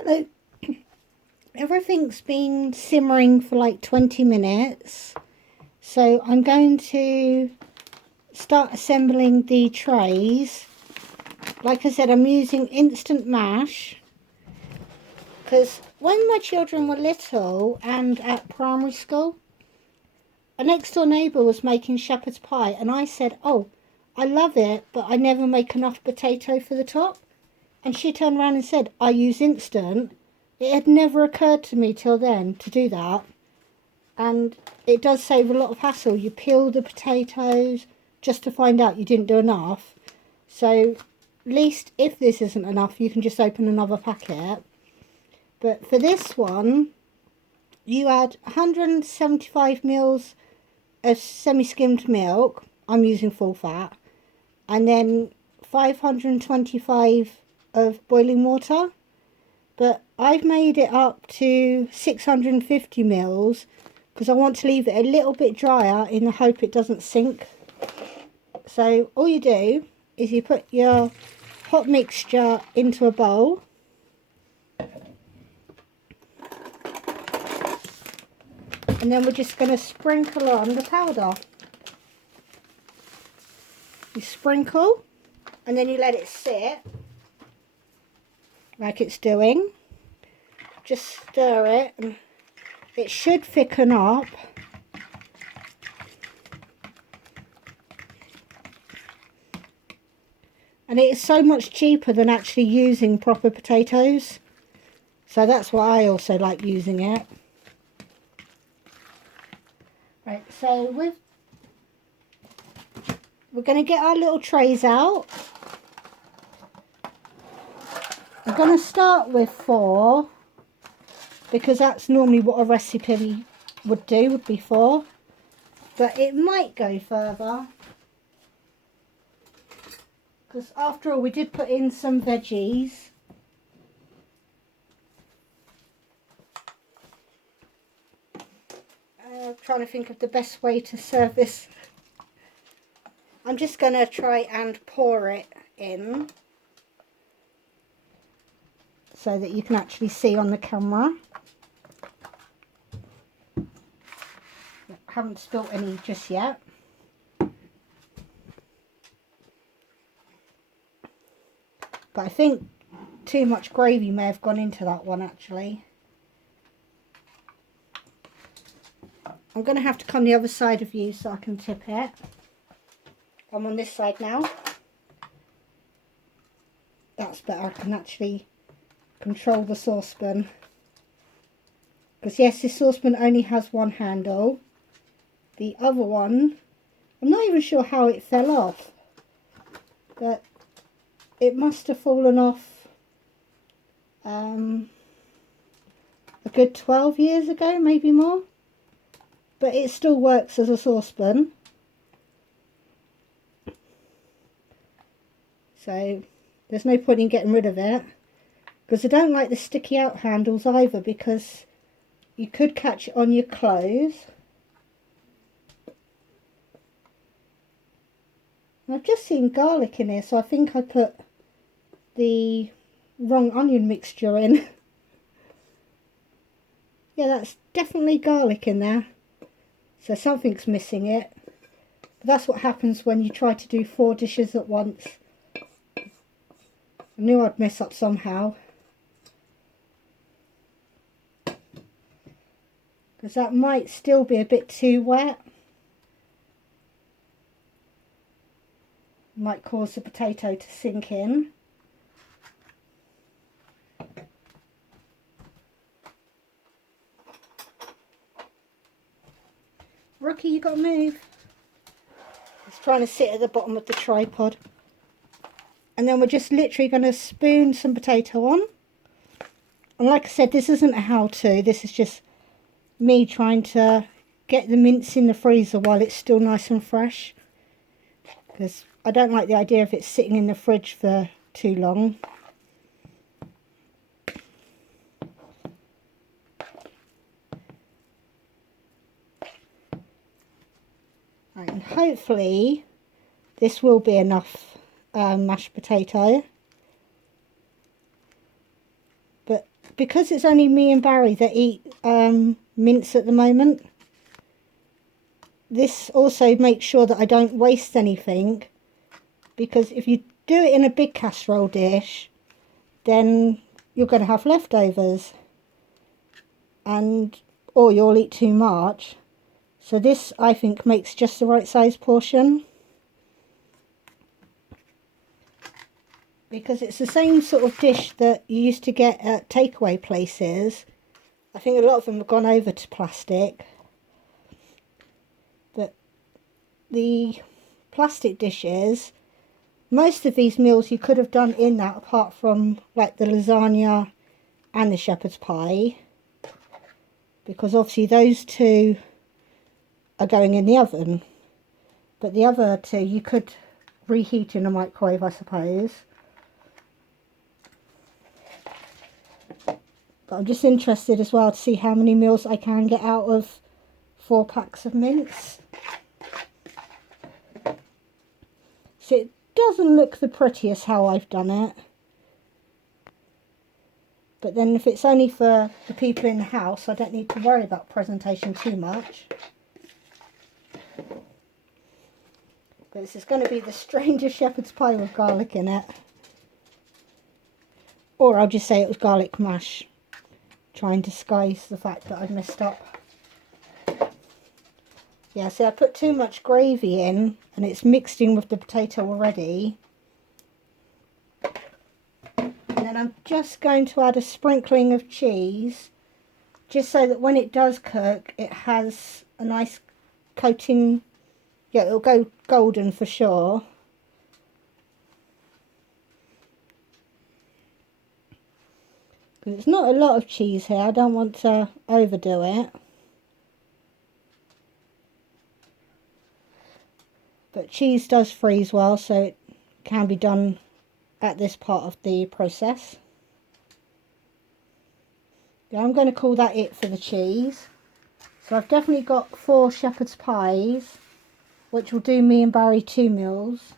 Hello. Everything's been simmering for like 20 minutes. So I'm going to start assembling the trays. Like I said, I'm using instant mash. Because when my children were little and at primary school, a next door neighbour was making shepherd's pie. And I said, oh, I love it, but I never make enough potato for the top. And she turned around and said, I use instant. It had never occurred to me till then to do that. And it does save a lot of hassle. You peel the potatoes just to find out you didn't do enough. So at least if this isn't enough, you can just open another packet. But for this one, you add 175 mils of semi-skimmed milk. I'm using full fat. And then 525 of boiling water. But I've made it up to 650 mils because I want to leave it a little bit drier in the hope it doesn't sink. So all you do is you put your hot mixture into a bowl. And then we're just going to sprinkle on the powder. You sprinkle and then you let it sit like it's doing. Just stir it and it should thicken up. And it is so much cheaper than actually using proper potatoes. So that's why I also like using it. Right, so we're going to get our little trays out. I'm going to start with 4 because that's normally what a recipe would do, would be 4. But it might go further because after all we did put in some veggies. I'm trying to think of the best way to serve this. I'm just going to try and pour it in so that you can actually see on the camera. I haven't spilt any just yet. But I think too much gravy may have gone into that one actually. I'm going to have to come the other side of you so I can tip it. I'm on this side now. That's better, I can actually control the saucepan. Because yes, this saucepan only has one handle. The other one, I'm not even sure how it fell off. But it must have fallen off a good 12 years ago, maybe more. But it still works as a saucepan. So there's no point in getting rid of it. Because I don't like the sticky out handles either, because you could catch it on your clothes. And I've just seen garlic in here, so I think I put the wrong onion mixture in. Yeah, that's definitely garlic in there. So something's missing it. But that's what happens when you try to do 4 dishes at once. I knew I'd mess up somehow. Because that might still be a bit too wet. Might cause the potato to sink in. Rookie, you got to move. It's trying to sit at the bottom of the tripod. And then we're just literally going to spoon some potato on. And like I said, this isn't a how-to. This is just me trying to get the mince in the freezer while it's still nice and fresh. Because I don't like the idea of it sitting in the fridge for too long. Right, and hopefully this will be enough mashed potato. But because it's only me and Barry that eat mince at the moment, this also makes sure that I don't waste anything, because if you do it in a big casserole dish, then you're going to have leftovers, or you'll eat too much. So this, I think, makes just the right size portion, because it's the same sort of dish that you used to get at takeaway places. I think a lot of them have gone over to plastic, but the plastic dishes, most of these meals you could have done in that, apart from like the lasagna and the shepherd's pie, because obviously those two are going in the oven, but the other two you could reheat in a microwave, I suppose. But I'm just interested as well to see how many meals I can get out of 4 packs of mince. So it doesn't look the prettiest how I've done it, but then if it's only for the people in the house, I don't need to worry about presentation too much. But this is going to be the strangest shepherd's pie with garlic in it, or I'll just say it was garlic mash, try and disguise the fact that I've messed up. Yeah, see, I put too much gravy in and it's mixed in with the potato already. And then I'm just going to add a sprinkling of cheese, just so that when it does cook, it has a nice coating. Yeah, it'll go golden for sure. Because it's not a lot of cheese here, I don't want to overdo it. But cheese does freeze well, so it can be done at this part of the process. Yeah, I'm going to call that it for the cheese. So I've definitely got 4 shepherd's pies, which will do me and Barry 2 meals.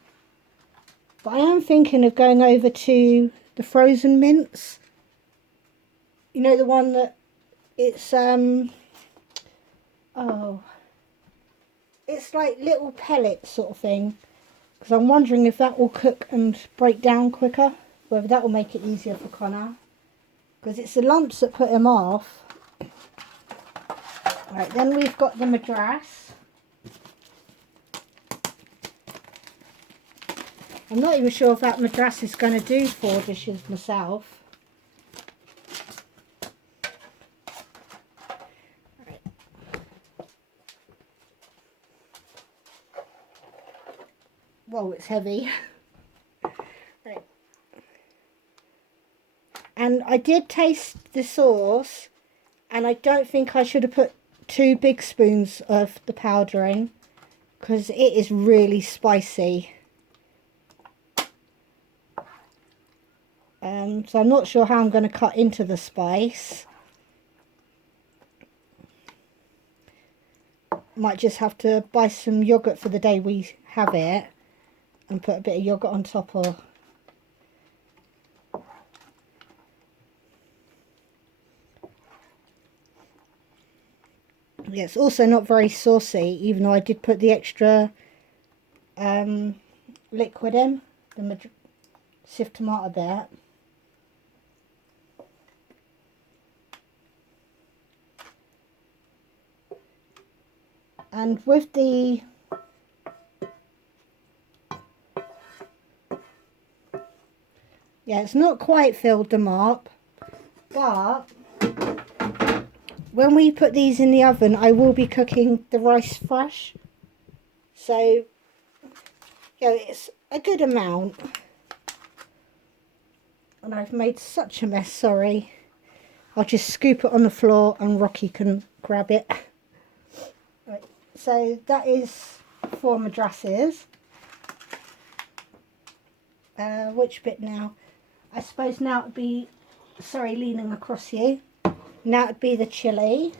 But I am thinking of going over to the frozen mince. You know, the one that it's it's like little pellets sort of thing, because I'm wondering if that will cook and break down quicker, whether that will make it easier for Connor, because it's the lumps that put him off. Right, then we've got the madras. I'm not even sure if that madras is going to do 4 dishes myself. Whoa, it's heavy. Right. And I did taste the sauce, and I don't think I should have put 2 big spoons of the powder in, because it is really spicy. So I'm not sure how I'm going to cut into the spice. Might just have to buy some yogurt for the day we have it, and put a bit of yogurt on top. Or yeah, it's also not very saucy, even though I did put the extra liquid in, the sift tomato bit. And with the it's not quite filled them up, but when we put these in the oven, I will be cooking the rice fresh, so it's a good amount. And I've made such a mess, sorry. I'll just scoop it on the floor and Rocky can grab it. Right, so that is 4 madrasses. Which bit now? I suppose now it would be, sorry, leaning across you. Now it would be the chilli.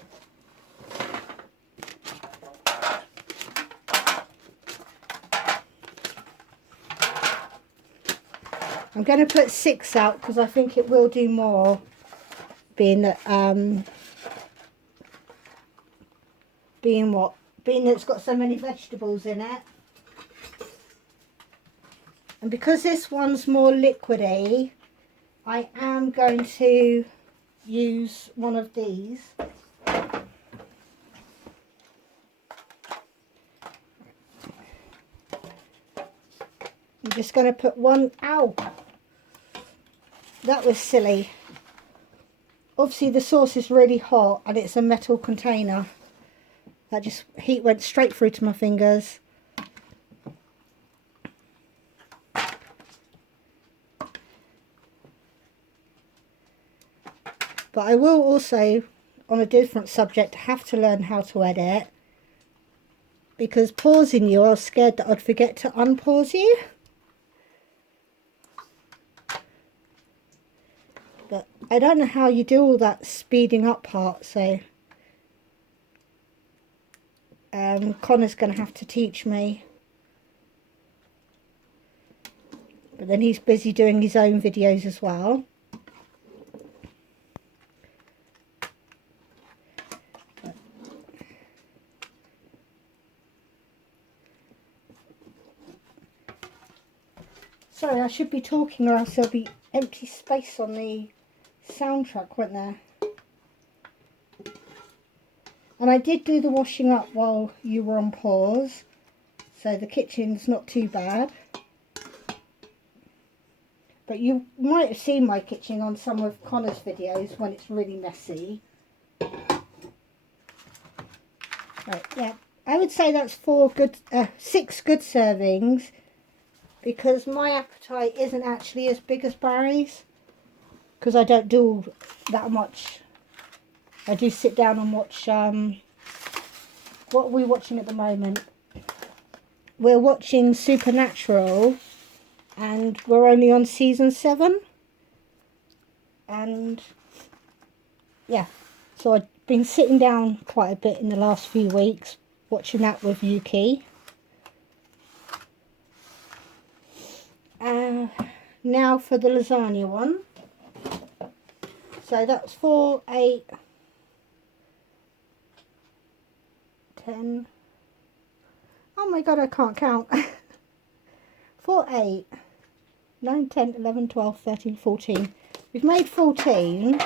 I'm going to put 6 out because I think it will do more being that being that it's got so many vegetables in it. And because this one's more liquidy, I am going to use one of these. I'm just going to put one. Ow! That was silly. Obviously the sauce is really hot and it's a metal container. That just heat went straight through to my fingers. But I will also, on a different subject, have to learn how to edit. Because pausing you, I was scared that I'd forget to unpause you. But I don't know how you do all that speeding up part, so Connor's going to have to teach me. But then he's busy doing his own videos as well. Sorry, I should be talking or else there'll be empty space on the soundtrack, won't there? And I did do the washing up while you were on pause, so the kitchen's not too bad. But you might have seen my kitchen on some of Connor's videos when it's really messy. Right, yeah, I would say that's 6 good servings, because my appetite isn't actually as big as Barry's, because I don't do that much. I do sit down and watch, what are we watching at the moment? We're watching Supernatural, and we're only on season 7. And yeah, so I've been sitting down quite a bit in the last few weeks, watching that with Yuki. Now for the lasagna one. So that's 4, 8, 10. Oh my god, I can't count. 4, 8, 9, 10, 11, 12, 13, 14. We've made 14.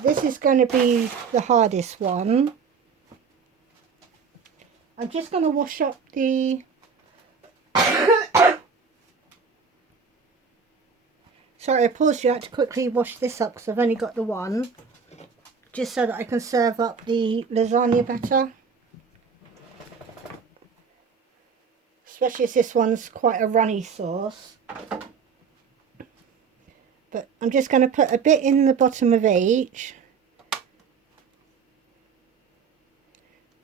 This is going to be the hardest one. I'm just going to wash up the... Sorry, I paused you. I had to quickly wash this up because I've only got the one. Just so that I can serve up the lasagna batter. Especially as this one's quite a runny sauce. But I'm just going to put a bit in the bottom of each.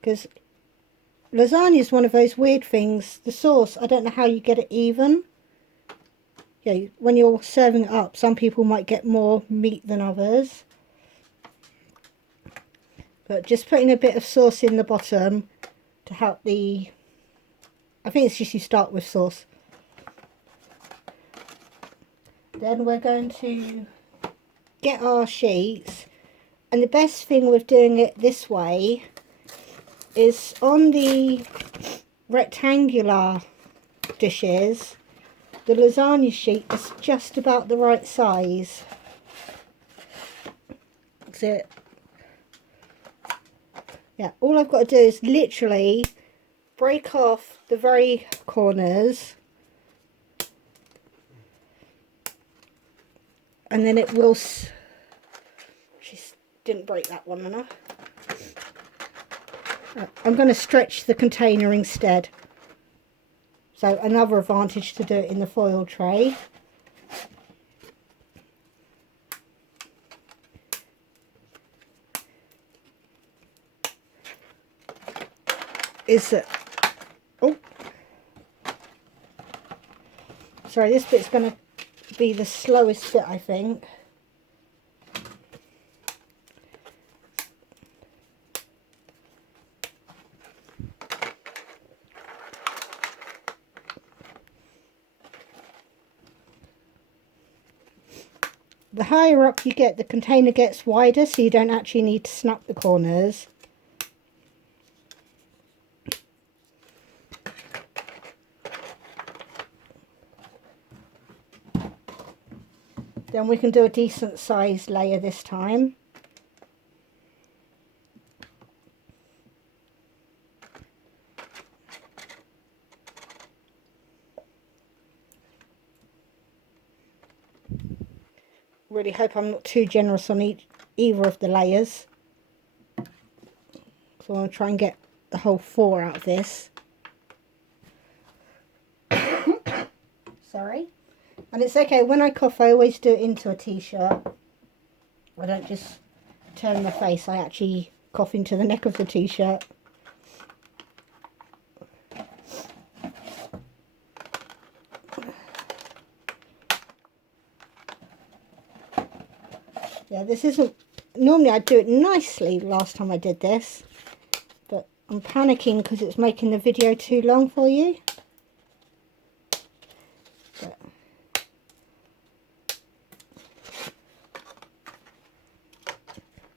Because lasagna is one of those weird things. The sauce, I don't know how you get it even. Yeah, when you're serving it up, some people might get more meat than others. But just putting a bit of sauce in the bottom to help the... I think it's just you start with sauce. Then we're going to get our sheets. And the best thing with doing it this way is on the rectangular dishes, the lasagna sheet is just about the right size. That's it. Yeah, all I've got to do is literally break off the very corners, and then it will... She didn't break that one enough. I'm going to stretch the container instead. So another advantage to do it in the foil tray. Is that... Oh. Sorry, this bit's going to be the slowest bit, I think. The higher up you get, the container gets wider, so you don't actually need to snap the corners. Then we can do a decent sized layer this time. Really hope I'm not too generous on either of the layers. So I want to try and get the whole 4 out of this. Sorry. And it's okay, when I cough I always do it into a t-shirt. I don't just turn my face, I actually cough into the neck of the t-shirt. Yeah, this isn't, normally I'd do it nicely last time I did this, but I'm panicking because it's making the video too long for you.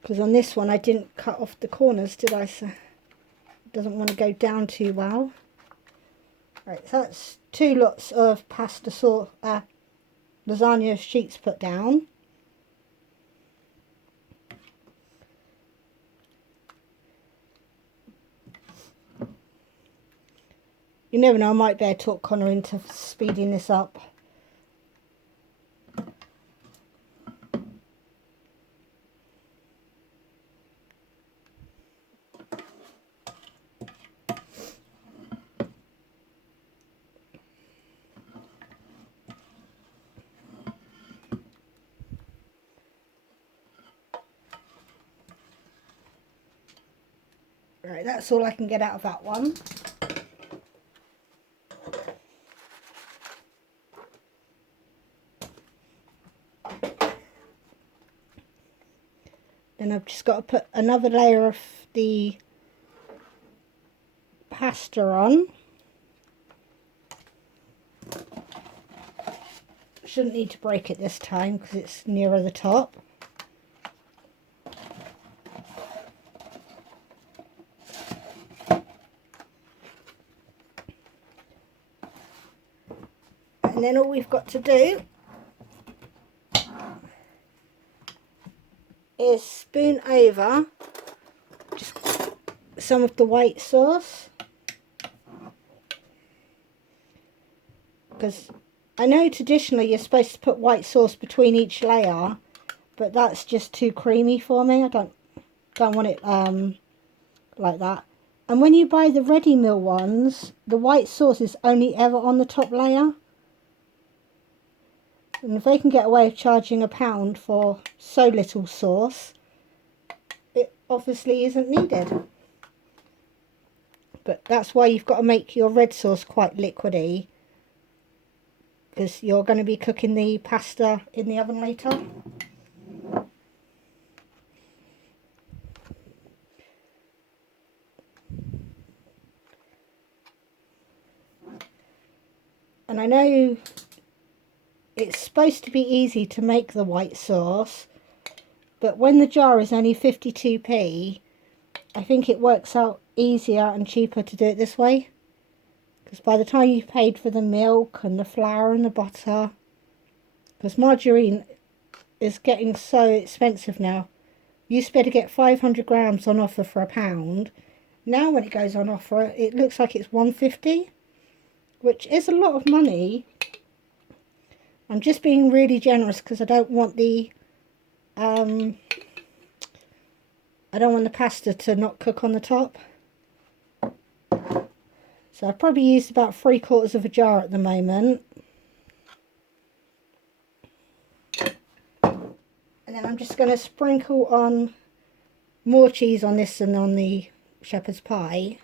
Because on this one I didn't cut off the corners, did I? So it doesn't want to go down too well. Right, so that's 2 lots of pasta sauce, lasagna sheets put down. You never know, I might be able to talk Connor into speeding this up. Right, that's all I can get out of that one. Then I've just got to put another layer of the pasta on. Shouldn't need to break it this time because it's nearer the top. And then all we've got to do is spoon over just some of the white sauce, because I know traditionally you're supposed to put white sauce between each layer, but that's just too creamy for me. I don't want it like that. And when you buy the ready meal ones, the white sauce is only ever on the top layer. And if they can get away with charging £1 for so little sauce, it obviously isn't needed. But that's why you've got to make your red sauce quite liquidy, because you're going to be cooking the pasta in the oven later. And I know it's supposed to be easy to make the white sauce, but when the jar is only 52p, I think it works out easier and cheaper to do it this way. Because by the time you've paid for the milk and the flour and the butter, because margarine is getting so expensive now. You used to be able to get 500 grams on offer for £1. Now when it goes on offer, it looks like it's £1.50, which is a lot of money. I'm just being really generous because I don't want the pasta to not cook on the top. So I've probably used about 3/4 of a jar at the moment. And then I'm just going to sprinkle on more cheese on this than on the shepherd's pie.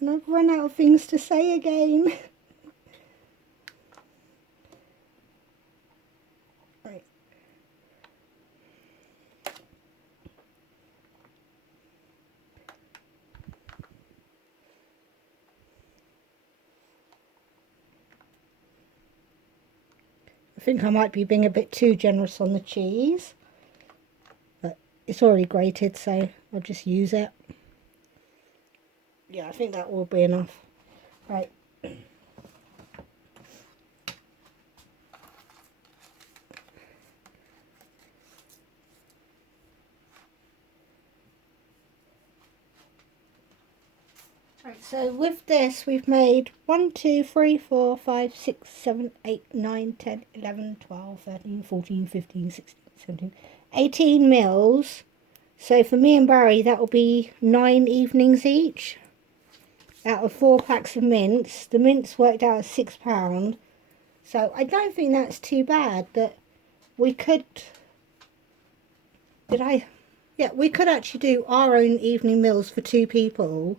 And I've run out of things to say again. Right. think I might be being a bit too generous on the cheese, but it's already grated, so I'll just use it. Yeah, I think that will be enough. Right. Right, so with this we've made 1, 2, 3, 4, 5, 6, 7, 8, 9, 10, 11, 12, 13, 14, 15, 16, 17, 18 meals. So for me and Barry that will be 9 evenings each out of 4 packs of mince. The mince worked out at £6, so I don't think that's too bad. That we could, yeah, we could actually do our own evening meals for 2 people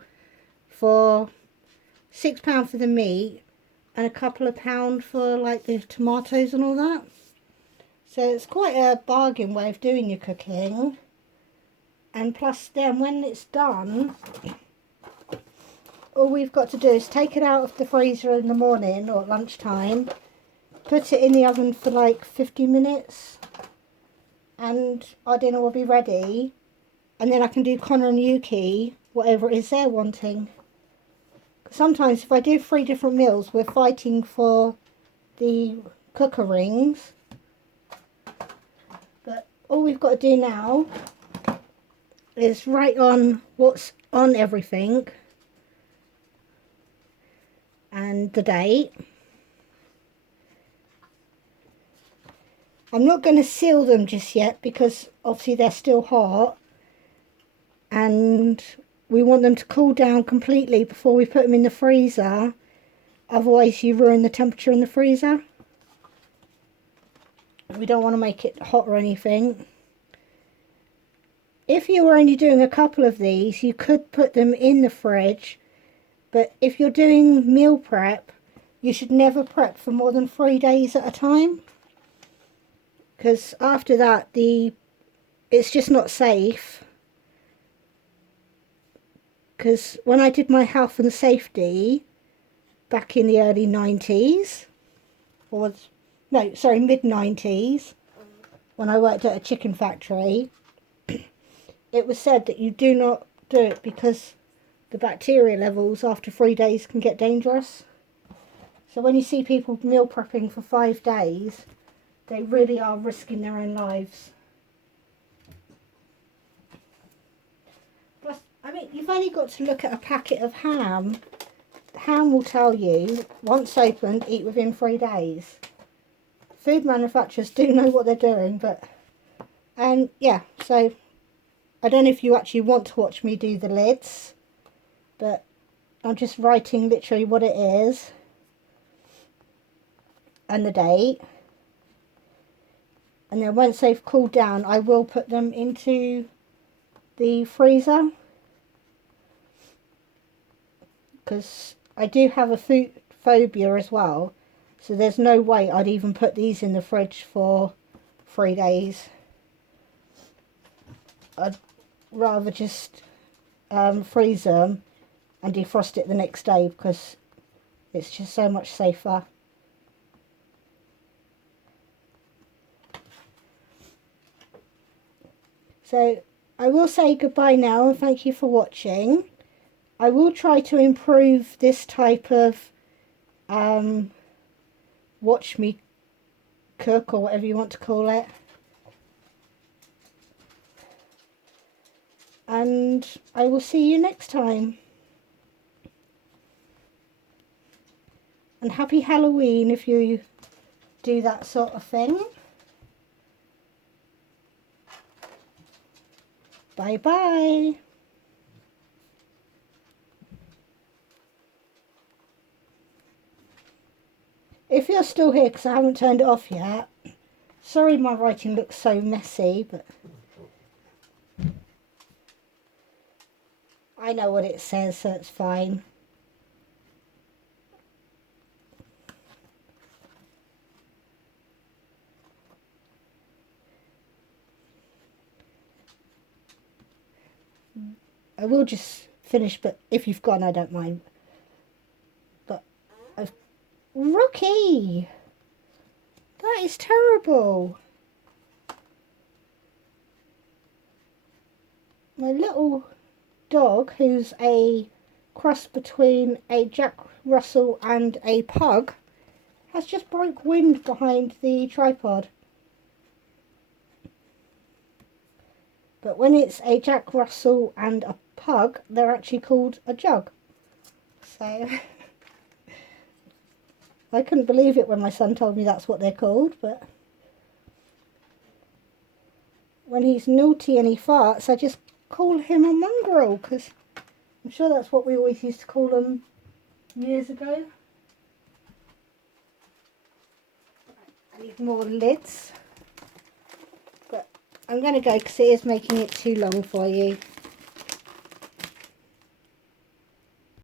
for £6 for the meat and a couple of pounds for like the tomatoes and all that. So it's quite a bargain way of doing your cooking. And plus then when it's done, all we've got to do is take it out of the freezer in the morning or at lunchtime, put it in the oven for like 50 minutes and our dinner will be ready. And then I can do Connor and Yuki whatever it is they're wanting. Sometimes if I do 3 different meals, we're fighting for the cooker rings. But all we've got to do now is write on what's on everything and the date. I'm not going to seal them just yet because obviously they're still hot and we want them to cool down completely before we put them in the freezer. Otherwise you ruin the temperature in the freezer. We don't want to make it hot or anything. If you were only doing a couple of these, you could put them in the fridge. But if you're doing meal prep, you should never prep for more than 3 days at a time. Because after that, it's just not safe. Because when I did my health and safety back in the early 90s, mid-90s, when I worked at a chicken factory, it was said that you do not do it because the bacteria levels after 3 days can get dangerous. So when you see people meal prepping for 5 days, they really are risking their own lives. Plus, I mean, you've only got to look at a packet of ham. The ham will tell you, once opened, eat within 3 days. Food manufacturers do know what they're doing, but... And yeah, so I don't know if you actually want to watch me do the lids, but I'm just writing literally what it is and the date. And then once they've cooled down, I will put them into the freezer. Because I do have a food phobia as well. So there's no way I'd even put these in the fridge for 3 days. I'd rather just freeze them and defrost it the next day because it's just so much safer. So I will say goodbye now and thank you for watching. I will try to improve this type of watch me cook or whatever you want to call it. And I will see you next time. And happy Halloween if you do that sort of thing. Bye bye. If you're still here, because I haven't turned it off yet, sorry my writing looks so messy, but I know what it says, so it's fine. I will just finish, but if you've gone, I don't mind. But Rookie! That is terrible. My little dog, who's a cross between a Jack Russell and a pug, has just broke wind behind the tripod. But when it's a Jack Russell and a pug, they're actually called a jug. So I couldn't believe it when my son told me that's what they're called, but when he's naughty and he farts, I just call him a mongrel, because I'm sure that's what we always used to call them years ago. I need more lids, but I'm going to go because it is making it too long for you.